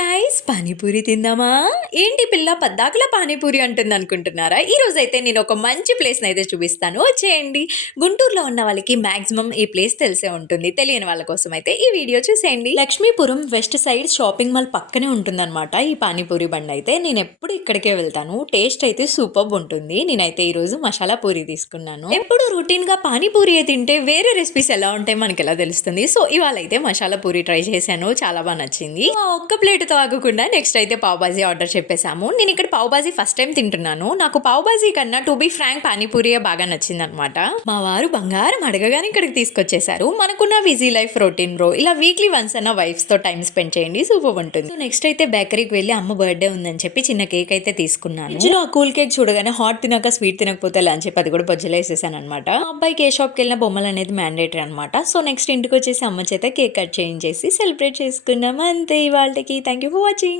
Guys panipuri తిందామా? ఏంటి పిల్ల పద్దాకలా పానీపూరి అంటుంది అనుకుంటున్నారా? ఈ రోజైతే నేను ఒక మంచి ప్లేస్‌ని అయితే చూపిస్తాను. వచ్చేయండి. గుంటూరులో ఉన్న వాళ్ళకి మాక్సిమం ఈ ప్లేస్ తెలిసే ఉంటుంది. తెలియని వాళ్ళ కోసం అయితే ఈ వీడియో చూసేయండి. Lakshmipuram west side shopping mall పక్కనే ఉంటుందన్నమాట ఈ పానీపూరి బండి అయితే. నేను ఎప్పుడు ఇక్కడికే వెళ్తాను. టేస్ట్ అయితే సూపర్బ్ ఉంటుంది. నేనైతే ఈరోజు మసాలా పూరి తీసుకున్నాను. ఎప్పుడు రొటీన్‌గా పానీపూరి తింటే వేరే రెసిపీస్ ఎలా ఉంటాయి మనకి ఎలా తెలుస్తుంది. సో ఇవాళ అయితే మసాలా పూరి ట్రై చేశాను. చాలా బాగా నచ్చింది. ఒక్క ప్లేట్‌తో ఆగకుండా నెక్స్ట్ అయితే పావ్ బాజీ ఆర్డర్ చెప్పేసాము. నేను ఇక్కడ పావ్ బాజీ ఫస్ట్ టైం తింటున్నాను. నాకు పావ్ బాజీ కన్నా టు బీ ఫ్రాంక్ పానీపూరియే బాగా నచ్చిందనమాట. మా వారు బంగారం అడగగానే ఇక్కడికి తీసుకొచ్చేసారు. మనకున్న బిజీ లైఫ్ రొటీన్ బ్రో. ఇలా వీక్లీ వన్స్ అన్న వైఫ్స్ తో టైం స్పెండ్ చేయండి సూపర్ ఉంటుంది. సో నెక్స్ట్ అయితే బేకరీకి వెళ్ళి అమ్మ బర్త్డే ఉందని చెప్పి చిన్న కేక్ అయితే తీసుకున్నాను. ఆ కూల్ కేక్ చూడగానే హాట్ తినక స్వీట్ తినకపోతే ఎలా అని చెప్పి అది కూడా బొజ్జలో వేసేసాను అనమాట. మా అబ్బాయికి ఏ షాప్కి వెళ్ళిన బొమ్మలు అనేది మ్యాండేటరీ అనమాట. సో నెక్స్ట్ ఇంటికి వచ్చేసి అమ్మ చేత కేక్ కట్ చేయించేసి సెలబ్రేట్ చేసుకున్నాం అంతే ఇవాళకి. Thank you for watching.